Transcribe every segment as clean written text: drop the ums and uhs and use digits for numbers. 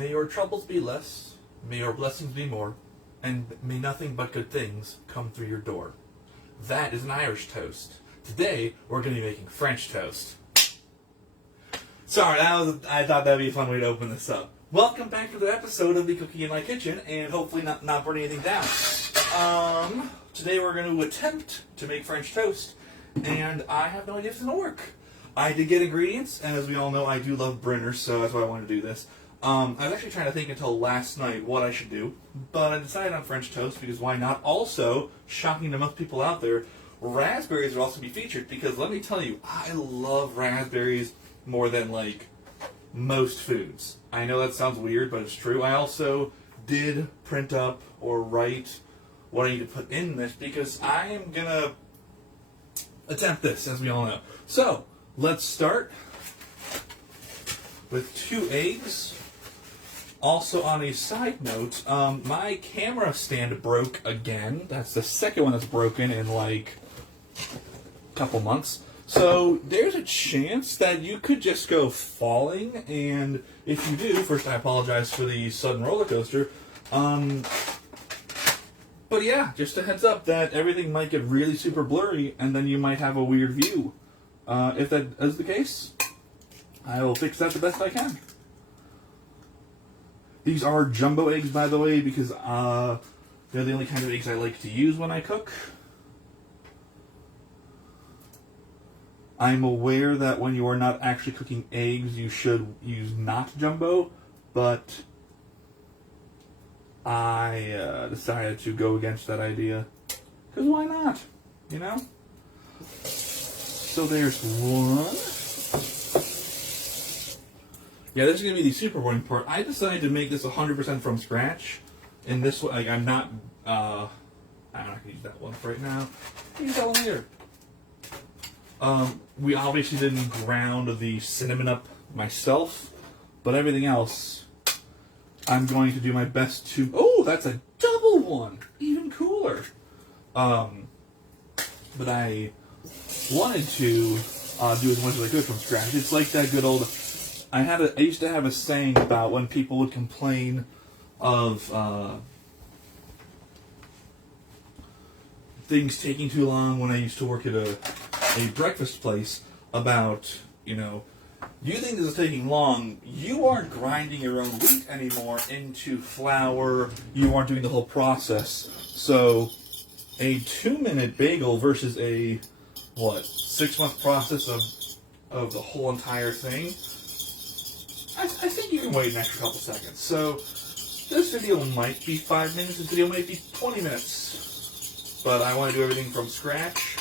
May your troubles be less, may your blessings be more, and may nothing but good things come through your door. That is an Irish toast. Today, we're going to be making French toast. Sorry, I thought that would be a fun way to open this up. Welcome back to the episode of the Cooking in My Kitchen, and hopefully not burn anything down. Today we're going to attempt to make French toast, and I have no idea if it's going to work. I did get ingredients, and as we all know, I do love Brinner, so that's why I wanted to do this. I was actually trying to think until last night what I should do, but I decided on French toast because why not? Also, shocking to most people out there, raspberries will also be featured because let me tell you, I love raspberries more than like most foods. I know that sounds weird, but it's true. I also did print up or write what I need to put in this because I am going to attempt this, as we all know. So, let's start with 2 eggs. Also, on a side note, my camera stand broke again. That's the second one that's broken in like a couple months. So there's a chance that you could just go falling, and if you do, first I apologize for the sudden roller coaster. But yeah, just a heads up that everything might get really super blurry, and then you might have a weird view. If that is the case, I will fix that the best I can. These are jumbo eggs, by the way, because they're the only kind of eggs I like to use when I cook. I'm aware that when you are not actually cooking eggs, you should use not jumbo, but I decided to go against that idea. Because why not? You know? So there's one. Yeah, this is going to be the super boring part. I decided to make this 100% from scratch. In this way, like, I'm not going to use that one right now. Use that one later. We obviously didn't ground the cinnamon up myself, but everything else, I'm going to do my best to... Oh, that's a double one! Even cooler! But I wanted to do as much as I could from scratch. It's like that good old... I used to have a saying about when people would complain of things taking too long when I used to work at a breakfast place about, you know, you think this is taking long, you aren't grinding your own wheat anymore into flour, you aren't doing the whole process. So a 2-minute bagel versus a, 6-month process of the whole entire thing, I think you can wait an extra couple seconds. So this video might be 5 minutes, this video might be 20 minutes. But I want to do everything from scratch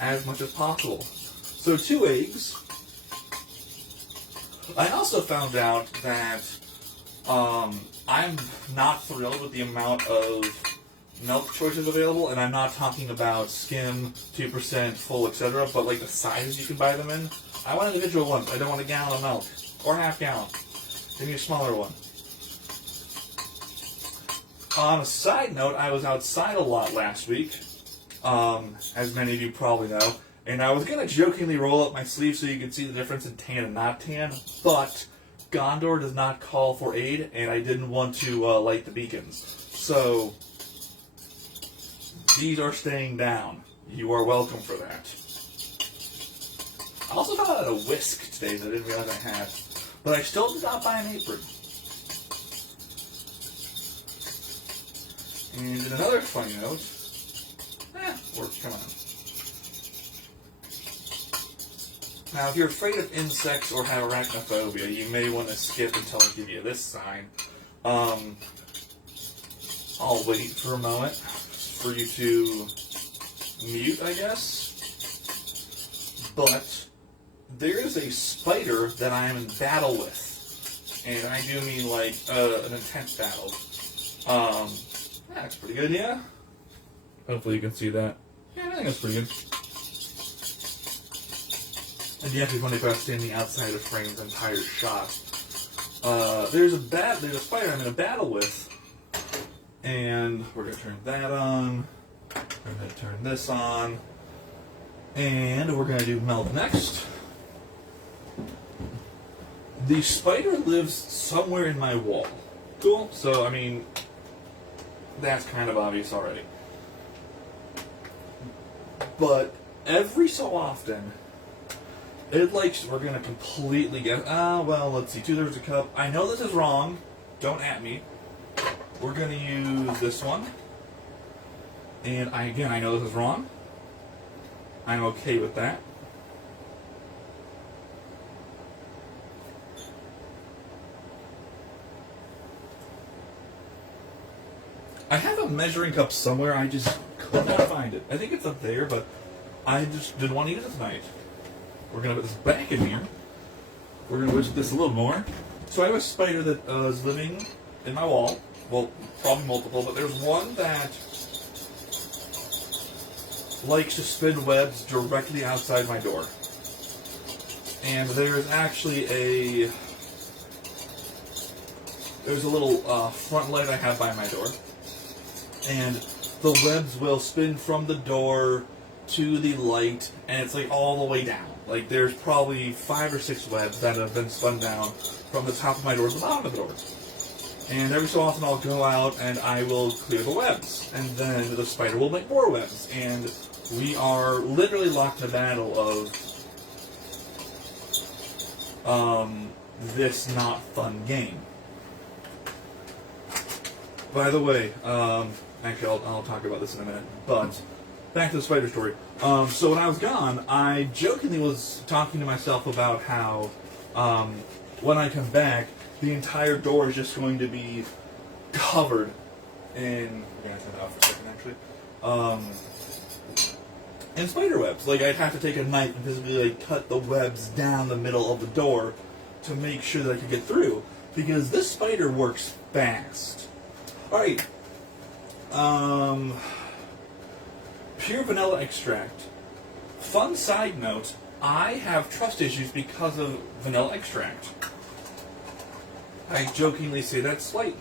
as much as possible. So 2 eggs. I also found out that I'm not thrilled with the amount of milk choices available, and I'm not talking about skim, 2%, full, etc., but like the sizes you can buy them in. I want individual ones. I don't want a gallon of milk. Or half gallon. Give me a smaller one. On a side note, I was outside a lot last week, as many of you probably know, and I was going to jokingly roll up my sleeve so you could see the difference in tan and not tan, but Gondor does not call for aid, and I didn't want to light the beacons. So, these are staying down. You are welcome for that. I also found out a whisk today that I didn't realize I had. But I still did not buy an apron. And in another funny note, come on. Now, if you're afraid of insects or have arachnophobia, you may want to skip until I give you this sign. I'll wait for a moment for you to mute, I guess. But there is a spider that I am in battle with. And I do mean like an intense battle. That's pretty good, yeah? Hopefully you can see that. Yeah, I think that's pretty good. And you have to be wondering if I was standing outside of frame the entire shot. There's a spider I'm in a battle with. And we're going to turn that on. We're going to turn this on. And we're going to do milk next. The spider lives somewhere in my wall. Cool. So, I mean, that's kind of obvious already. But every so often, it likes, we're going to completely get, well, let's see, 2/3 a cup. I know this is wrong. Don't at me. We're going to use this one. And again, I know this is wrong. I'm okay with that. I have a measuring cup somewhere, I just could not find it. I think it's up there, but I just didn't want to use it tonight. We're going to put this back in here. We're going to widget this a little more. So I have a spider that is living in my wall. Well, probably multiple, but there's one that likes to spin webs directly outside my door. And there's actually there's a little front light I have by my door. And the webs will spin from the door to the light, and it's like all the way down. Like there's probably 5 or 6 webs that have been spun down from the top of my door to the bottom of the door. And every so often I'll go out and I will clear the webs, and then the spider will make more webs, and we are literally locked in a battle of this not fun game. By the way, actually I'll talk about this in a minute, but back to the spider story. So when I was gone, I jokingly was talking to myself about how when I come back, the entire door is just going to be covered in, I'm going to turn it off for a second actually, in spider webs. Like I'd have to take a knife and physically like cut the webs down the middle of the door to make sure that I could get through, because this spider works fast. Alright, pure vanilla extract. Fun side note, I have trust issues because of vanilla extract. I jokingly say that slightly.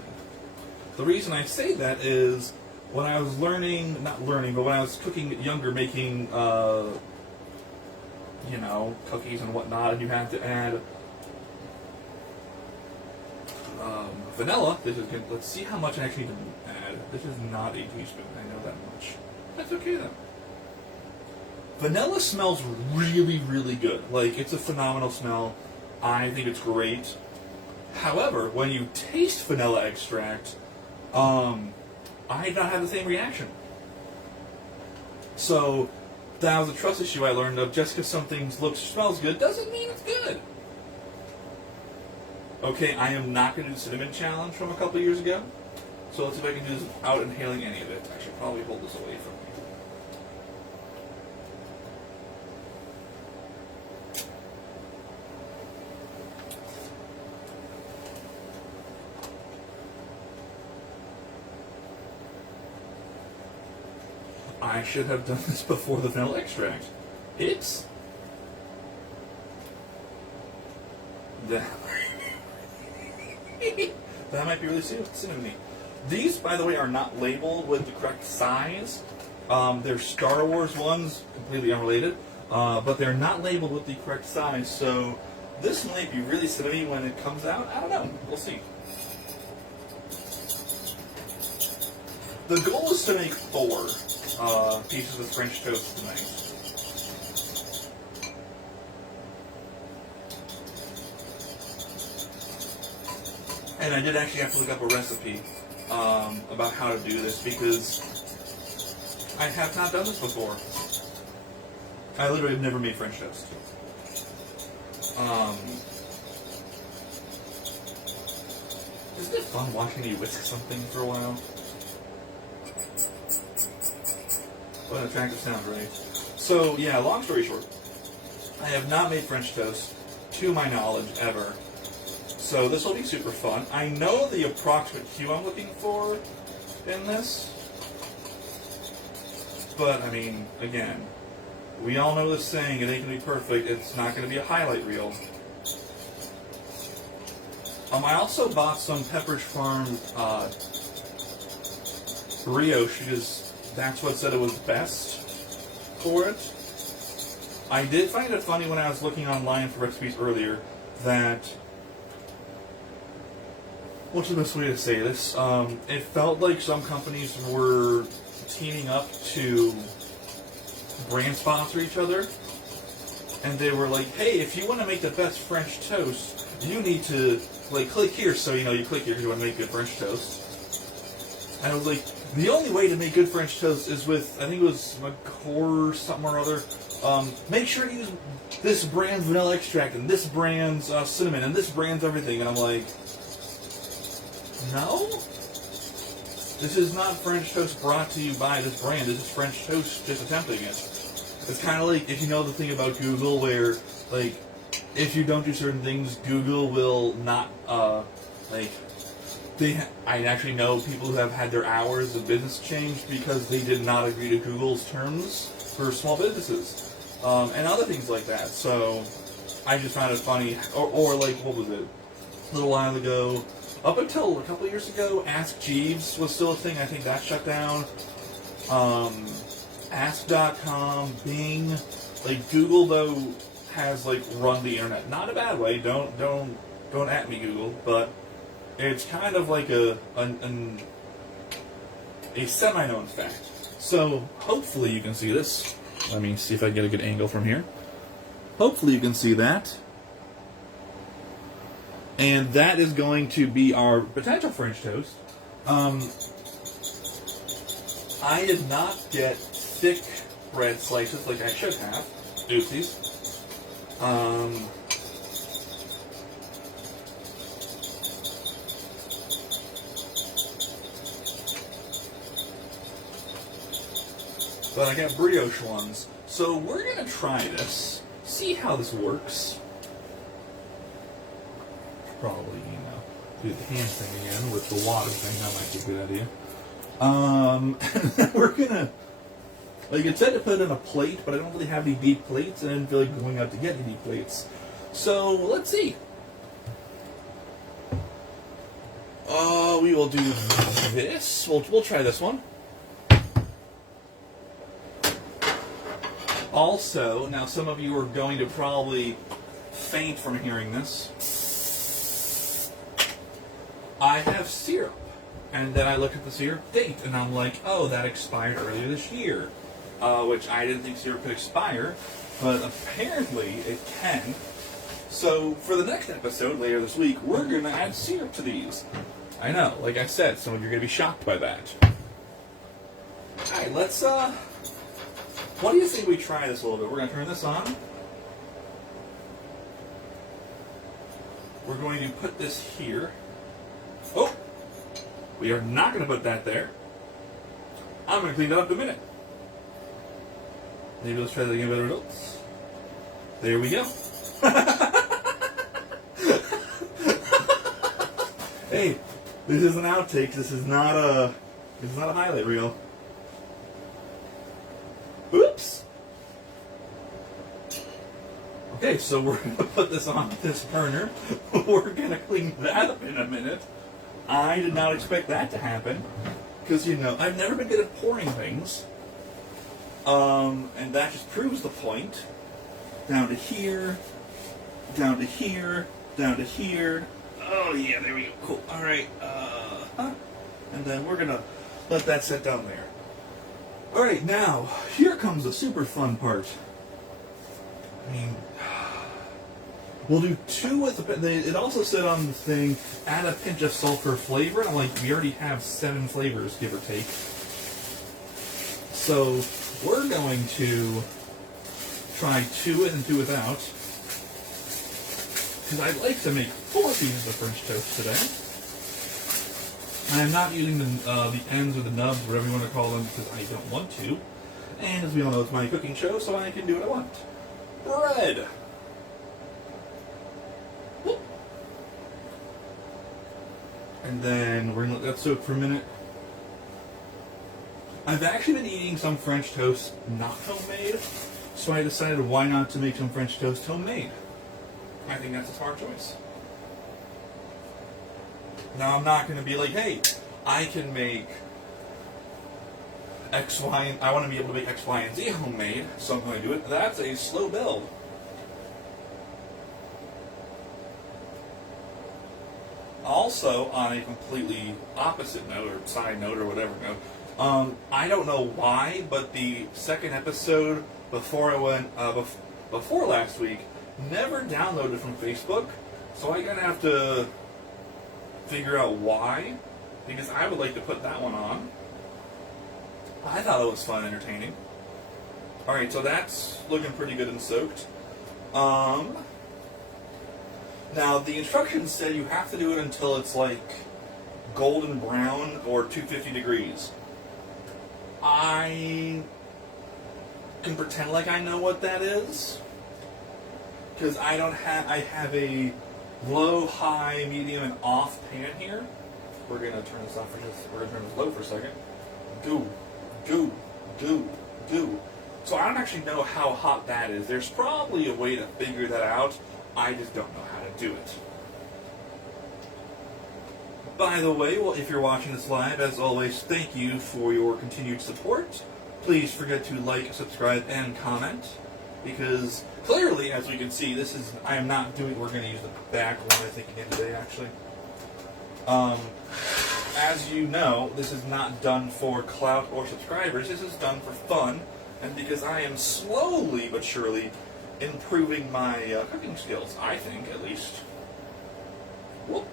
The reason I say that is when I was not learning, but when I was cooking younger, making, cookies and whatnot, and you had to add vanilla. This is good. Let's see how much I actually need to add. This is not a teaspoon. I know that much. That's okay then. Vanilla smells really, really good. Like, it's a phenomenal smell. I think it's great. However, when you taste vanilla extract, I did not have the same reaction. So, that was a trust issue I learned of. Just because something smells good doesn't mean it's good. Okay, I am not going to do the cinnamon challenge from a couple years ago. So let's see if I can do this without inhaling any of it. I should probably hold this away from me. I should have done this before the vanilla extract. It's... That might be really cinnamony. These, by the way, are not labeled with the correct size. They're Star Wars ones, completely unrelated, but they're not labeled with the correct size, so this might be really cinnamony when it comes out. I don't know. We'll see. The goal is to make 4 pieces of French toast tonight. And I did actually have to look up a recipe about how to do this, because I have not done this before. I literally have never made French toast. Isn't it fun watching you whisk something for a while? What an attractive sound, right? So, yeah, long story short, I have not made French toast, to my knowledge, ever. So this will be super fun. I know the approximate hue I'm looking for in this. But, I mean, again, we all know this saying, it ain't going to be perfect. It's not going to be a highlight reel. I also bought some Pepperidge Farm brioche, because that's what said it was best for it. I did find it funny when I was looking online for recipes earlier that what's the best way to say this? It felt like some companies were teaming up to brand sponsor each other, and they were like, "Hey, if you want to make the best French toast, you need to like click here." So you click here if you want to make good French toast. And I was like, the only way to make good French toast is with, I think it was McCore something or other. Make sure to use this brand's vanilla extract and this brand's cinnamon and this brand's everything. And I'm like, no, this is not French toast brought to you by this brand. This is French toast just attempting it. It's kind of like if you know the thing about Google where, like, if you don't do certain things, Google will not, I actually know people who have had their hours of business changed because they did not agree to Google's terms for small businesses, and other things like that. So I just found it funny. Or like, what was it? A little while ago, up until a couple of years ago, Ask Jeeves was still a thing. I think that shut down. Ask.com, Bing, like Google though has like run the internet. Not a bad way. Don't at me, Google, but it's kind of like a semi-known fact. So hopefully you can see this. Let me see if I can get a good angle from here. Hopefully you can see that. And that is going to be our potential French toast. I did not get thick bread slices like I should have. Oopsies. But I got brioche ones. So we're going to try this, see how this works. Probably, do the hand thing again with the water thing. That might be a good idea. We're going to, like it said to put it in a plate, but I don't really have any deep plates, and I didn't feel like going out to get any deep plates. So let's see. We will do this. We'll try this one. Also, now some of you are going to probably faint from hearing this. I have syrup. And then I look at the syrup date, and I'm like, oh, that expired earlier this year. Which I didn't think syrup could expire, but apparently it can. So for the next episode later this week, we're going to add syrup to these. I know, like I said, some of you are going to be shocked by that. Alright, let's, what do you think we try this a little bit? We're going to turn this on. We're going to put this here. Oh! We are not going to put that there. I'm going to clean that up in a minute. Maybe let's try that again, better results. There we go. Hey, this is an outtake. This is not a highlight reel. Oops. Okay, so we're going to put this on this burner. We're going to clean that up in a minute. I did not expect that to happen. Because, I've never been good at pouring things. And that just proves the point. Down to here. Down to here. Down to here. Oh, yeah, there we go. Cool. All right. And then we're going to let that set down there. All right, now, here comes the super fun part. I mean, we'll do 2 with the... It also said on the thing, add a pinch of salt for flavor. And I'm like, we already have 7 flavors, give or take. So, we're going to try 2 with and 2 without. Because I'd like to make 4 pieces of French toast today. And I'm not using the ends or the nubs, whatever you want to call them, because I don't want to. And as we all know, it's my cooking show, so I can do what I want. Bread! Whoop. And then we're going to let that soak for a minute. I've actually been eating some French toast not homemade, so I decided why not to make some French toast homemade. I think that's a smart choice. Now, I'm not going to be like, hey, I can make X, Y, and I want to be able to make X, Y, and Z homemade, so I'm going to do it. That's a slow build. also, on a completely opposite note, or side note, or whatever note, I don't know why, but the second episode before I went, before last week, never downloaded from Facebook, so I'm gonna have to figure out why, because I would like to put that one on. I thought it was fun and entertaining. Alright, so that's looking pretty good and soaked. Now, the instructions said you have to do it until it's like golden brown or 250 degrees. I can pretend like I know what that is, because I have a low, high, medium, and off pan here. We're going to turn this off for just, we're going to turn this low for a second. Goo, goo, goo, goo. So I don't actually know how hot that is. There's probably a way to figure that out. I just don't know how to do it. By the way, well, if you're watching this live, as always, thank you for your continued support. Please forget to like, subscribe, and comment, because clearly, as we can see, this is, I am not doing, we're going to use the back one, I think, again today, actually. As you know, this is not done for clout or subscribers. This is done for fun, and because I am slowly but surely improving my cooking skills, I think, at least. Whoop.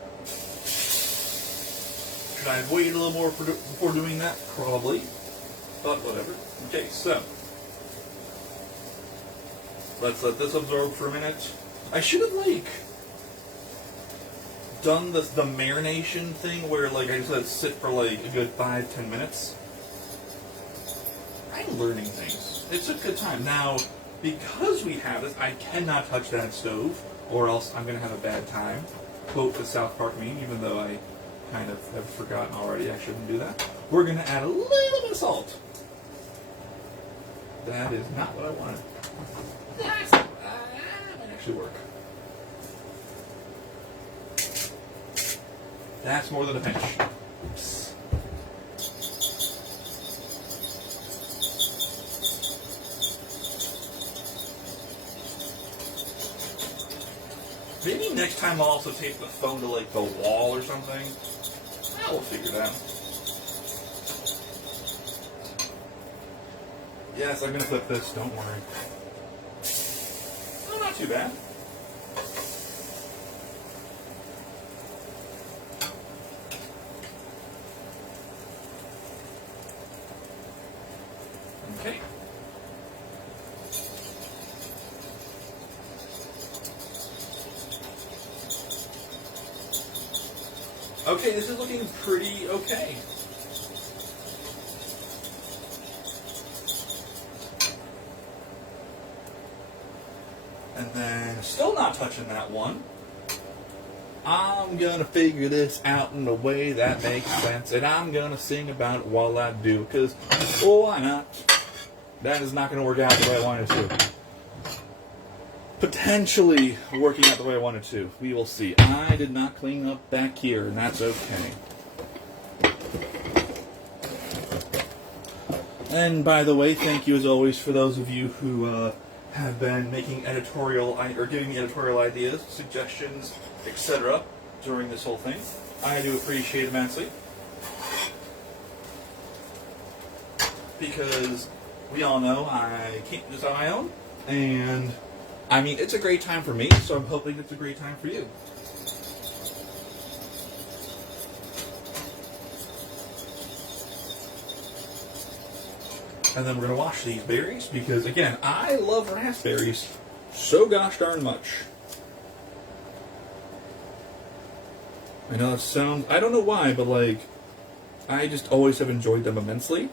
Should I have waited a little more before doing that? Probably. But whatever. Okay, so let's let this absorb for a minute. I should have, like, done the marination thing where, like, I just let it sit for, like, a good 5-10 minutes. I'm learning things. It's a good time. Now, because we have this, I cannot touch that stove, or else I'm going to have a bad time. Quote the South Park meme, even though I kind of have forgotten already I shouldn't do that. We're going to add a little bit of salt. That is not what I wanted. That might actually work. That's more than a pinch. Oops. Maybe next time I'll also tape the phone to, like, the wall or something. We'll figure it out. Yes, I'm going to flip this, don't worry. Oh, not too bad. Okay. Okay, this is looking pretty okay. And then, still not touching that one. I'm gonna figure this out in a way that makes sense, and I'm gonna sing about it while I do, because, well, why not? That is not gonna work out the way I wanted to. Potentially working out the way I wanted to. We will see. I did not clean up back here, and that's okay. And by the way, thank you as always for those of you who have been making editorial, or giving me editorial ideas, suggestions, etc. during this whole thing. I do appreciate it immensely. Because we all know I can't do this on my own, and I mean, it's a great time for me, so I'm hoping it's a great time for you. And then we're going to wash these berries, because, again, I love raspberries so gosh darn much. I know that sounds, I don't know why, but, like, I just always have enjoyed them immensely.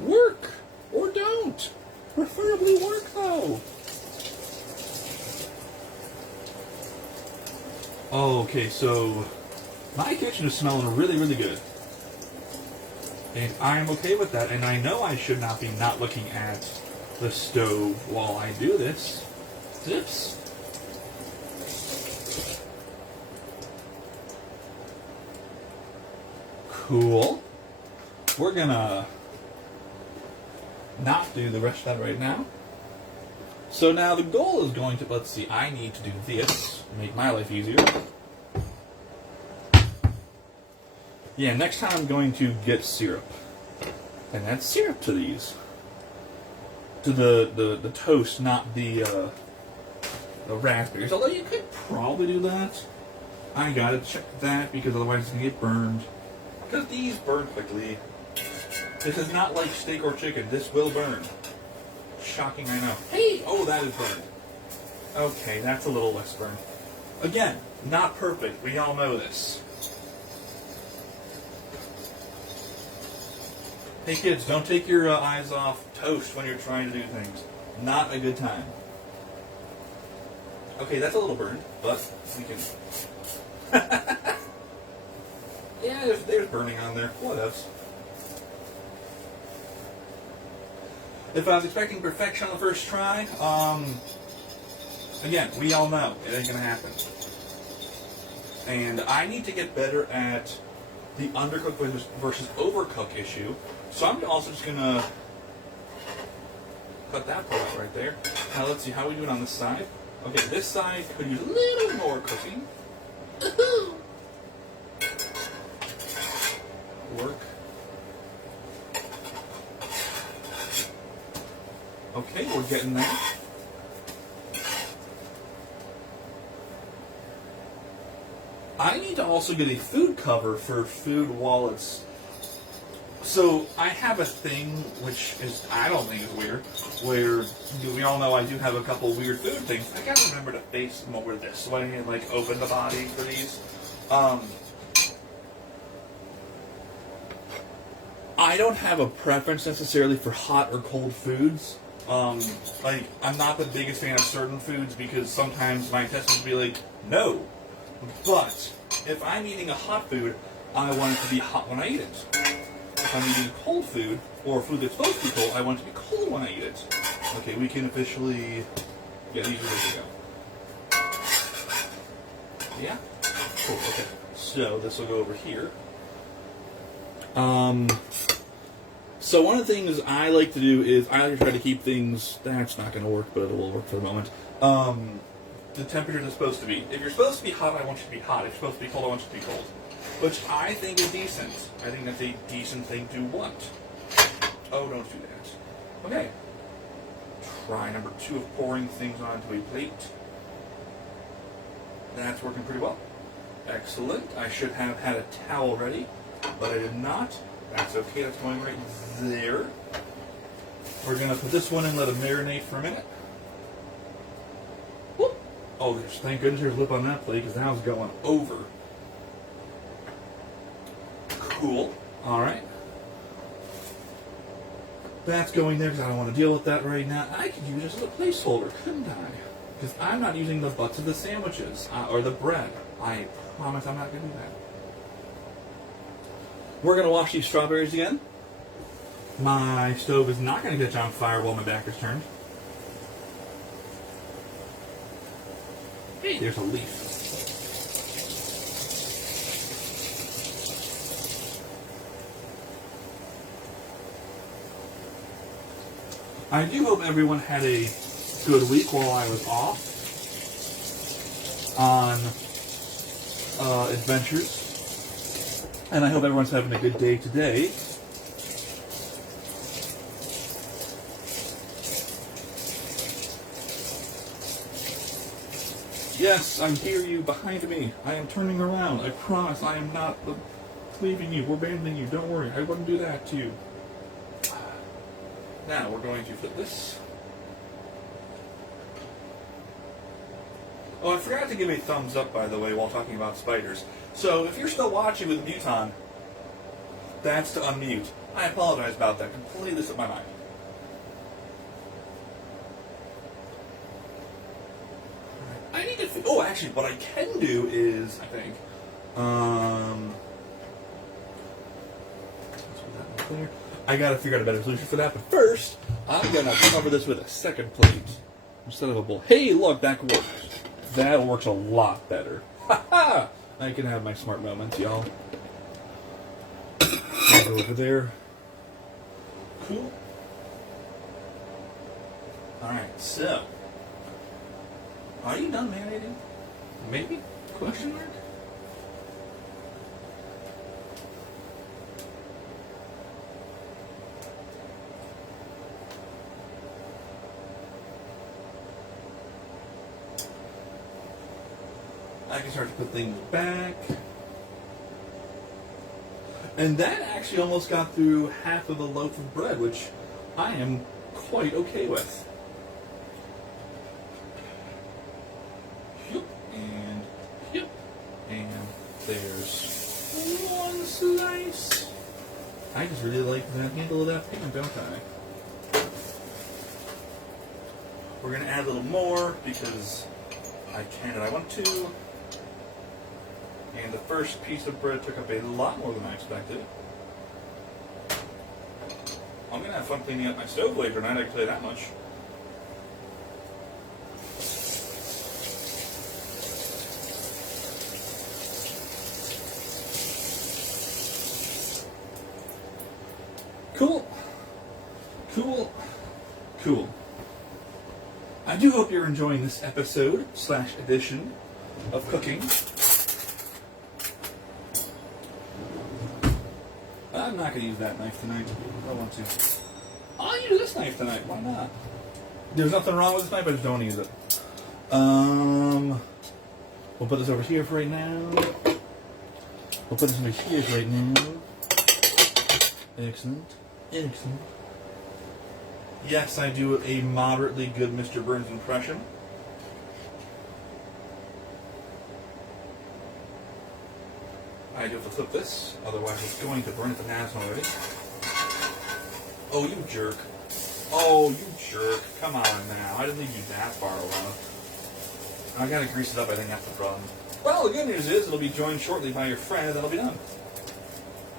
Work! Or don't! Preferably work, though. Okay, so my kitchen is smelling really, really good. And I am okay with that. And I know I should not be not looking at the stove while I do this. Zips. Cool. We're gonna not do the rest of that right now. So now the goal is going to, let's see, I need to do this, make my life easier. Yeah, next time I'm going to get syrup. And add syrup to these. To the toast, not the raspberries. Although you could probably do that. I gotta check that because otherwise it's gonna get burned. Because these burn quickly. This is not like steak or chicken. This will burn. Shocking, I know. Hey! Oh, that is burned. Okay, that's a little less burned. Again, not perfect. We all know this. Hey kids, don't take your eyes off toast when you're trying to do things. Not a good time. Okay, that's a little burned, but we can... yeah, there's burning on there. What else? If I was expecting perfection on the first try, again, we all know it ain't gonna happen. And I need to get better at the undercooked versus overcooked issue. So I'm also just gonna cut that part out right there. Now let's see how we doing on this side. Okay, this side could use a little more cooking. Work. Okay, we're getting there. I need to also get a food cover for food while it's... So, I have a thing, which is, I don't think is weird, where we all know I do have a couple weird food things. I gotta remember to face them over this way and, like, open the body for these. I don't have a preference necessarily for hot or cold foods. Like, I'm not the biggest fan of certain foods because sometimes my intestines will be like, no. But, if I'm eating a hot food, I want it to be hot when I eat it. If I'm eating cold food, or food that's supposed to be cold, I want it to be cold when I eat it. Okay, we can officially... Yeah, these are ready to go. Yeah? Cool, okay. So, this will go over here. So one of the things I like to do is I like to try to keep things... That's not going to work, but it will work for the moment. The temperature is supposed to be. If you're supposed to be hot, I want you to be hot. If you're supposed to be cold, I want you to be cold. Which I think is decent. I think that's a decent thing to want. Oh, don't do that. Okay. Try number 2 of pouring things onto a plate. That's working pretty well. Excellent. I should have had a towel ready, but I did not. That's okay. That's going right there. We're going to put this one in and let it marinate for a minute. Whoop. Oh, thank goodness there's a lip on that plate because that was going over. Cool. Alright. That's going there because I don't want to deal with that right now. I could use this as a placeholder, couldn't I? Because I'm not using the butts of the sandwiches or the bread. I promise I'm not going to do that. We're going to wash these strawberries again. My stove is not going to catch on fire while my back is turned. Hey, there's a leaf. I do hope everyone had a good week while I was off on adventures. And I hope everyone's having a good day today. Yes, I hear you behind me. I am turning around. I promise I am not leaving you or abandoning you. Don't worry. I wouldn't do that to you. Now we're going to flip this. Oh, I forgot to give a thumbs up, by the way, while talking about spiders. So, if you're still watching with mute on, that's to unmute. I apologize about that. Completely slipped my mind. I need to... Oh, actually, what I can do is, I think... Let's put that one there. I gotta figure out a better solution for that, but first, I'm gonna cover this with a second plate instead of a bowl. Hey, look, that works. That works a lot better. Ha ha! I can have my smart moments, y'all. I'll go over there. Cool. Alright, so. Are you done marinating? Maybe? Question mark? I can start to put things back. And that actually almost got through half of the loaf of bread, which I am quite okay with. And there's one slice. I just really like the handle of that pan, don't I? We're going to add a little more because I can and I want to. And the first piece of bread took up a lot more than I expected. I'm going to have fun cleaning up my stove later tonight, I can tell you that much. Cool. Cool. Cool. I do hope you're enjoying this episode / edition of cooking. I'm not going to use that knife tonight. I don't want to. I'll use this knife tonight. Why not? There's nothing wrong with this knife, I just don't use it. We'll put this over here for right now. We'll put this over here for right now. Excellent. Excellent. Yes, I do a moderately good Mr. Burns impression. I do have to flip this, otherwise it's going to burn at the nails already. Oh, you jerk. Oh, you jerk. Come on now. I didn't leave you that far alone. I gotta grease it up, I think that's the problem. Well, the good news is it'll be joined shortly by your friend, and that'll be done.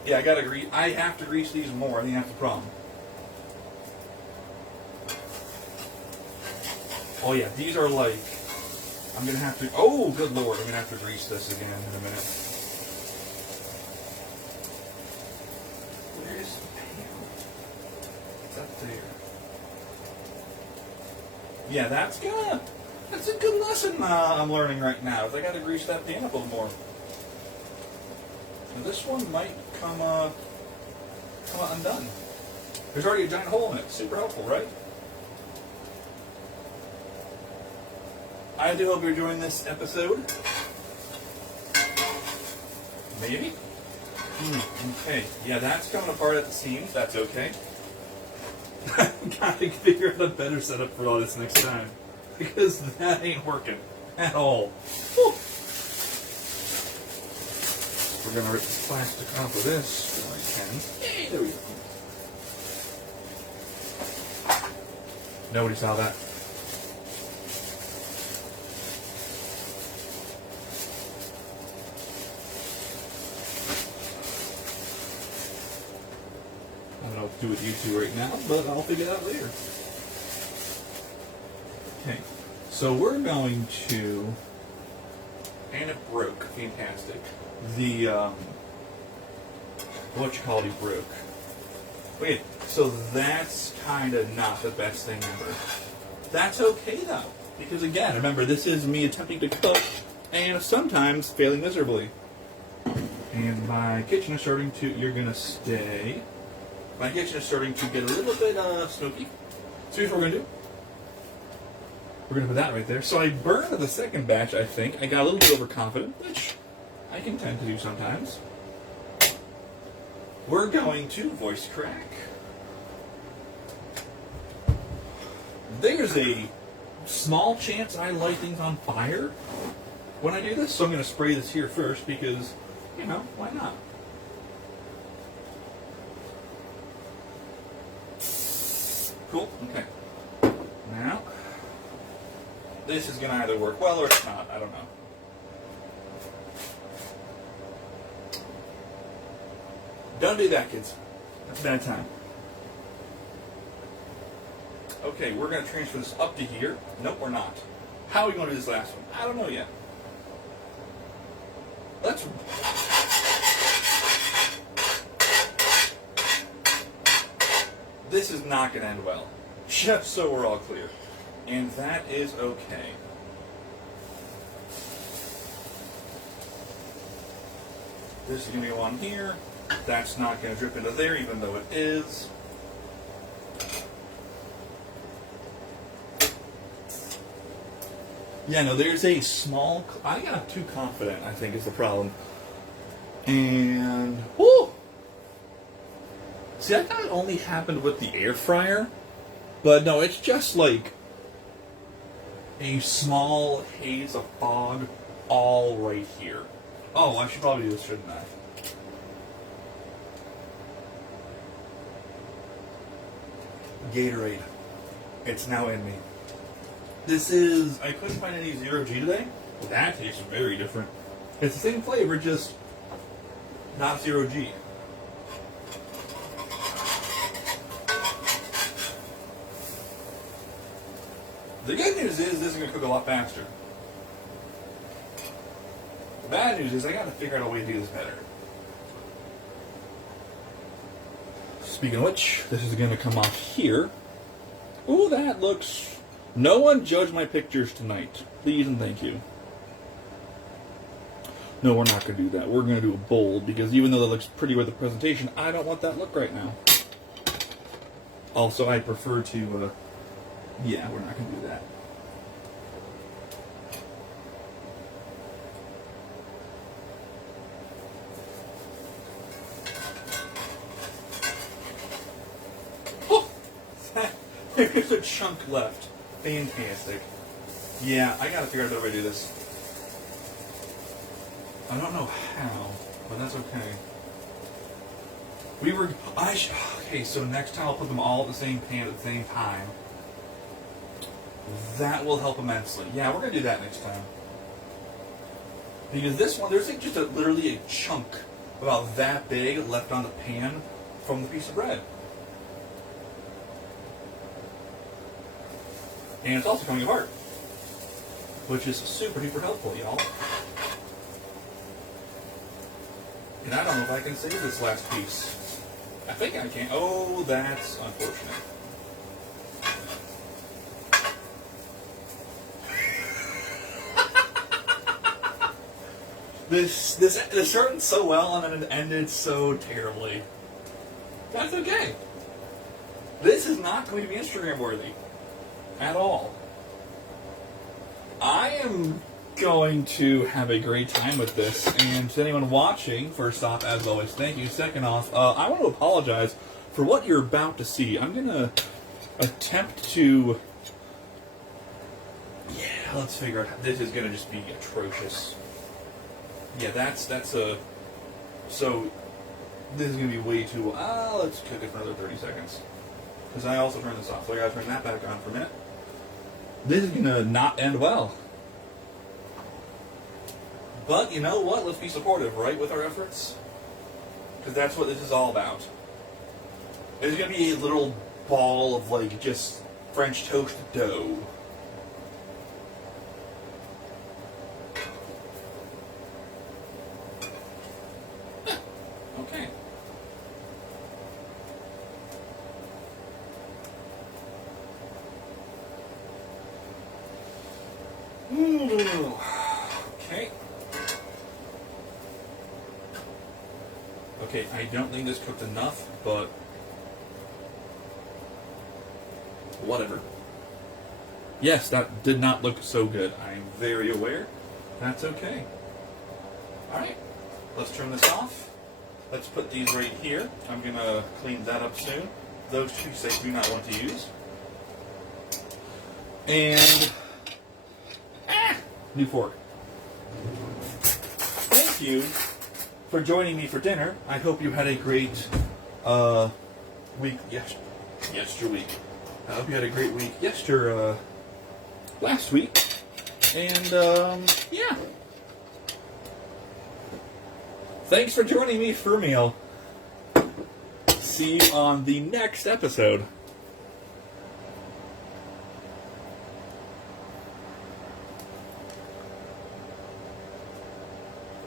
Yeah, I have to grease these more, I think that's the problem. Oh yeah, these are like, I'm gonna have to, oh good lord, I'm gonna have to grease this again in a minute. Where is the pan? It's up there. Yeah, that's a good lesson I'm learning right now. I gotta grease that pan up a little more. Now this one might come undone. There's already a giant hole in it. Super helpful, right? I do hope you're enjoying this episode. Maybe? Okay. Yeah, that's coming apart at the seams. That's okay. Gotta figure out a better setup for all this next time. Because that ain't working at all. Whew. We're going to rip the plastic off of this if I can. Hey, there we go. Nobody saw that. I don't know what to do with you two right now, but I'll figure it out later. Okay, so we're going to, and it broke, fantastic. The, it broke. Wait, so that's kind of not the best thing ever. That's okay though, because again, remember, this is me attempting to cook, and sometimes failing miserably. And my kitchen is starting to, you're gonna stay. My kitchen is starting to get a little bit, smoky. So here's what we're gonna do. We're going to put that right there. So I burned the second batch, I think. I got a little bit overconfident, which I can tend to do sometimes. We're going to voice crack. There's a small chance I light things on fire when I do this, so I'm going to spray this here first because, you know, why not? Cool, okay. Now, this is going to either work well or it's not. I don't know. Don't do that, kids. That's a bad time. Okay, we're going to transfer this up to here. Nope, we're not. How are we going to do this last one? I don't know yet. Let's... This is not going to end well. Just so we're all clear. And that is okay. This is going to go on here. That's not going to drip into there, even though it is. Yeah, no, there's a small... I got too confident, I think, is the problem. And... Whoo! See, I thought it only happened with the air fryer. But no, it's just like a small haze of fog all right here. Oh, I should probably do this, shouldn't I? Gatorade. It's now in me. This is... I couldn't find any 0G today. That tastes very different. It's the same flavor, just not 0G. The good news is this is going to cook a lot faster. The bad news is I got to figure out a way to do this better. Speaking of which, this is going to come off here. Ooh, that looks... No one judge my pictures tonight. Please and thank you. No, we're not going to do that. We're going to do a bold, because even though that looks pretty with the presentation, I don't want that look right now. Also, I prefer to... yeah, we're not going to do that. Oh! There's a chunk left. Fantastic. Yeah, I got to figure out a better way to do this. I don't know how, but that's okay. Okay, so next time I'll put them all at the same pan at the same time. That will help immensely. Yeah, we're going to do that next time. Because this one, there's like just literally a chunk about that big left on the pan from the piece of bread. And it's also coming apart, which is super duper helpful, y'all. And I don't know if I can save this last piece. I think I can. Oh, that's unfortunate. This started so well and then it ended so terribly. That's okay. This is not going to be Instagram worthy. At all. I am going to have a great time with this, and to anyone watching, first off, as always, thank you. Second off, I want to apologize for what you're about to see. I'm going to attempt to... Yeah, let's figure out... This is going to just be atrocious. Yeah, that's a... So, this is going to be way too... let's cook it for another 30 seconds. Because I also turned this off, so I got to turn that back on for a minute. This is going to not end well. But, you know what? Let's be supportive, right, with our efforts? Because that's what this is all about. There's going to be a little ball of, like, just French toast dough. Okay. Okay. Okay, I don't think this cooked enough, but whatever. Yes, that did not look so good. I'm very aware. That's okay. Alright, let's turn this off. Let's put these right here. I'm going to clean that up soon. Those two I do not want to use. And... new fork. Thank you for joining me for dinner. I hope you had a great week. Yester week. I hope you had a great week. Last week. And yeah. Thanks for joining me for a meal. See you on the next episode.